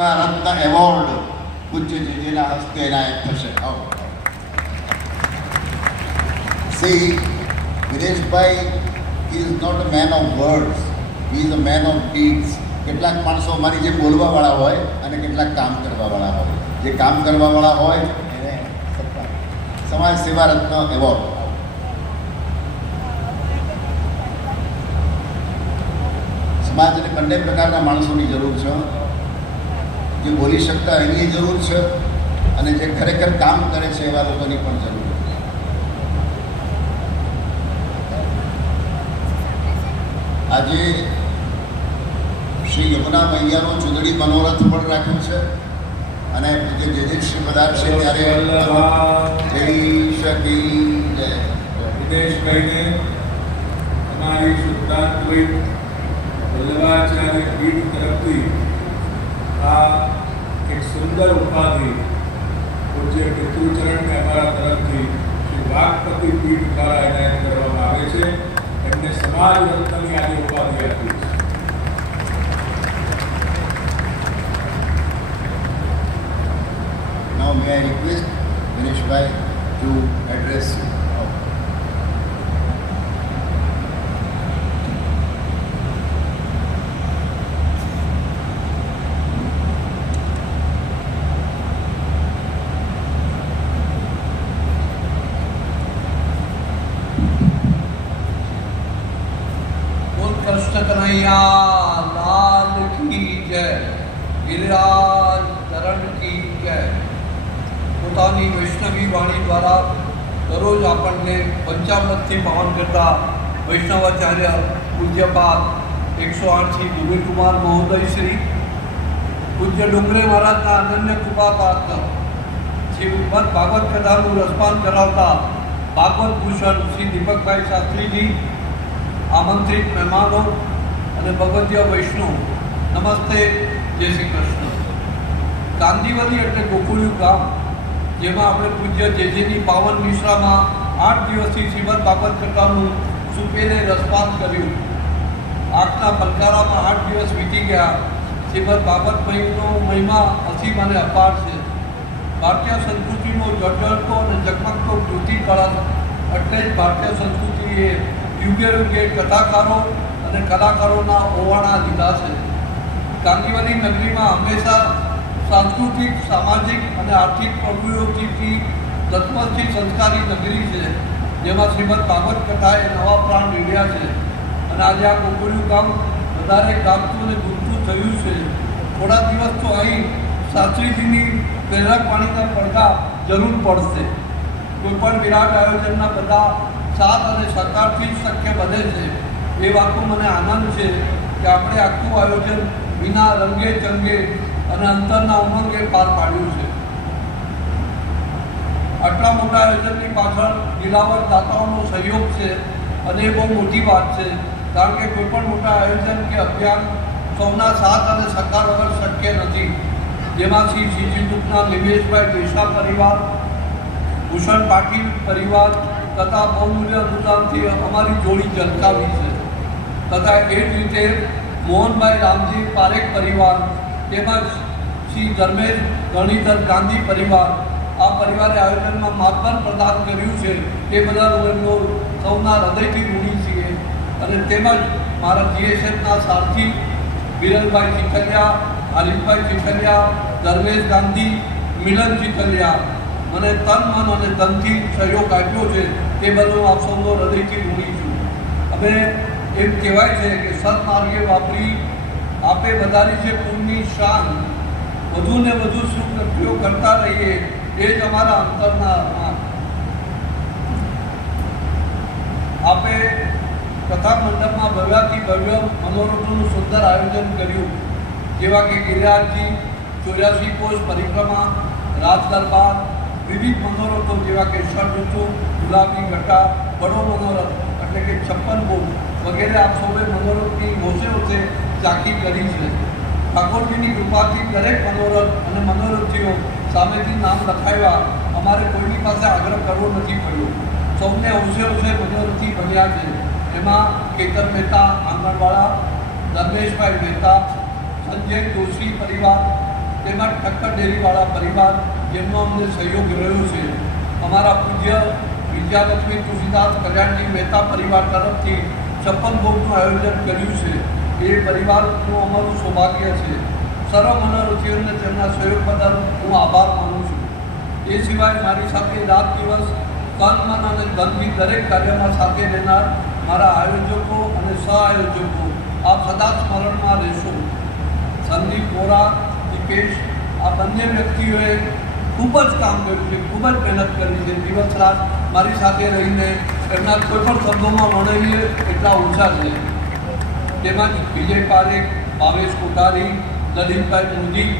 રત્ન award પૂજ્ય જીજીના હસ્તે એનાયત થશે. See, વિરેશભાઈ is not a man of words, he is a man of deeds. કેટલાક માણસો અમારી જે બોલવાવાળા હોય અને કેટલાક કામ કરવાવાળા હોય. જે કામ કરવાવાળા હોય એને સમાજ સેવા રત્ન એવોર્ડ. સમાજને બંને પ્રકારના માણસોની જરૂર છે. જે બોલી શકતા એની જરૂર છે અને જે ખરેખર કામ કરે છે એવા લોકોની પણ જરૂર છે. આજે શ્રી યમુના મૈયાનો ચૂંટણી મનોરથ પણ રાખ્યું છે અને પૂજ્ય જેજેશ્રી પધારશે ત્યારે જય શકી જય વિદેશભાઈને અમારી શુદ્ધાત્મિક વલ્લભાચાર્ય પીઠ તરફથી આ એક સુંદર ઉપાધિ પૂજ્ય પિતૃચરણને અમારા તરફથી શ્રી વાઘપતિ પીઠ દ્વારા એનાયત કરવામાં આવે છે. એમને સમાજ રત્નની આજે ઉપાધિ આપી છે. Now may I request Vinishbhai to address you. Krishna Kanhaiya Lal की जय, गिरिराज चरण की जय. પોતાની વૈષ્ણવી વાણી દ્વારા દરરોજ આપણને પંચામૃતથી પાવન કરતા વૈષ્ણવાચાર્ય પૂજ્યપાદ 108 શ્રી દુબેકુમાર મહોદય શ્રી, પૂજ્ય ડુંગરે મહારાજના અનન્ય કૃપા પાત્ર શ્રી ભાગવત કથાનું રસપાન કરાવતા ભાગવત ભૂષણ શ્રી દીપકભાઈ શાસ્ત્રીજી, આમંત્રિત મહેમાનો અને ભગવદ્ય વૈષ્ણવ, નમસ્તે, જય શ્રી કૃષ્ણ. કાંદીવલી એટલે ગોકુળિયું ગામ, જેમાં આપણે પૂજ્ય જેજેની પાવન મિશ્રામાં 8 દિવસથી શ્રીમદ ભાગવત કથાનું સુપેરે રસપાન કર્યું. આંખના પલકારામાં 8 દિવસ વીતી ગયા. શ્રીમદ ભાગવત મહિનો મહિમા અસીમ અને અપાર છે. ભારતીય સંસ્કૃતિનો જળજળતો અને ઝગમગતો જ્યોતિ કળા, એટલે જ ભારતીય સંસ્કૃતિએ યુગે યુગે કથાકારો અને કલાકારોના ઓવાણા લીધા છે. કાંદીવલી નગરીમાં હંમેશા સાંસ્કૃતિક, સામાજિક અને આર્થિક પ્રવૃત્તિથી તત્વથી સંસ્કારી નગરી છે, જેમાં શ્રીમદ ભાગવત કથાએ નવા પ્રાણ મેળવ્યા છે. અને આજે આ ગોકુળિયું ગામ વધારે ગામતું અને ગુમતું થયું છે. થોડા દિવસ તો અહીં શાસ્ત્રીજીની પ્રેરક વાણીના પડઘા જરૂર પડશે. કોઈપણ વિરાટ આયોજનના બધા સાથ અને સહકારથી જ શક્ય બને છે. એ વાતનો મને આનંદ છે કે આપણે આખું આયોજન વિના રંગે ચંગે અને અંતરના ઉમંગે પાર પાડ્યું છે. આટલા મોટા આયોજનની પાછળ દિલાવર દાતાઓનો સહયોગ છે અને એ બહુ મોટી વાત છે. કારણ કે કોઈ પણ મોટા આયોજન કે અભિયાન સૌના સાથ અને સહકાર વગર શક્ય નથી. જેમાં શ્રી શ્રીજી ગ્રુપના નિમેશભાઈ દેશા પરિવાર, ભૂષણ પાટીલ પરિવાર તથા બહુમૂલ્ય અનુદાનથી અમારી જોડી ઝલકાવી છે. તથા એ જ રીતે મોહનભાઈ રામજી પારેખ પરિવાર તેમજ શ્રી ધર્મેશ ગણીધર ગાંધી પરિવાર, આ પરિવારે આયોજનમાં માતબર પ્રદાન કર્યું છે. તે બધા એમનો સૌના હૃદયથી ઋણી છીએ. અને તેમજ મારા જીએસએફના સારથી વિરલભાઈ ચીખલિયા, હરીફભાઈ ચીખલિયા, ધર્મેશ ગાંધી, મિલન ચીખલિયા મને તન, મન અને ધનથી સહયોગ આપ્યો છે. તે બધું આપ સૌનો હૃદયથી ઋણી છું. હવે એમ કહેવાય છે કે સત્માર્ગે વાપરી આપે વધારી છે પુણ્યની શાન, વધુ ને વધુ સુખ કૃત્યો કરતા રહીએ, એ જ અમારા અંતરના અરમાન. આપે કથા મંડપમાં ભવ્યાથી ભવ્ય મનોરથનું સુંદર આયોજન કર્યું, જેવા કે ગિરિરાજજી 84 કોષ પરિક્રમા, રાજ દરબાર, વિવિધ મનોરથો જેવા કે ષડઋતુ, ગુલાબી ઘટા, બડો મનોરથ એટલે કે 56 ભોગ વગેરે આપ સૌએ મનોરથની હોશે હોશે ઝાંખી કરી છે. ઠાકોરજીની કૃપાથી દરેક મનોરથ અને મનોરથીઓ સામેથી નામ લખાવ્યા. અમારે કોઈની પાસે આગ્રહ કરવો નથી પડ્યો. સૌને હોશે હોશે મનોરથી બન્યા છે. એમાં કેતન મહેતા આંગણવાળા, ધર્મેશભાઈ મહેતા, સંજય જોશી પરિવાર, તેમજ ઠક્કર ડેરીવાળા પરિવાર જેમનો અમને સહયોગ રહ્યો છે, અમારા પૂજ્ય વિદ્યાલક્ષ્મી તુલસીદાસ કલ્યાણજી મહેતા પરિવાર તરફથી 56 ભોગનું આયોજન કર્યું છે, એ પરિવારનું અમારું સૌભાગ્ય છે. સર્વ મનોરથીઓને તેમના સહયોગ બદલ હું આભાર માનું છું. એ સિવાય મારી સાથે રાત દિવસ તન મન અને ધનથી દરેક કાર્યમાં સાથે રહેનાર મારા આયોજકો અને સહ આયોજકો આપ સદા સ્મરણમાં રહેશો. સંદીપ વોરા, દીપેશ, આ બંને વ્યક્તિઓએ ખૂબ જ કામ કર્યું છે, ખૂબ જ મહેનત કરી છે. દિવસ રાત મારી સાથે રહીને એમના કોઈ પણ શબ્દોમાં વર્ણવીએ એટલા ઓછા છે. તેમજ વિજય પારેખ, ભાવેશ કોઠારી, લલિતભાઈ મોદી,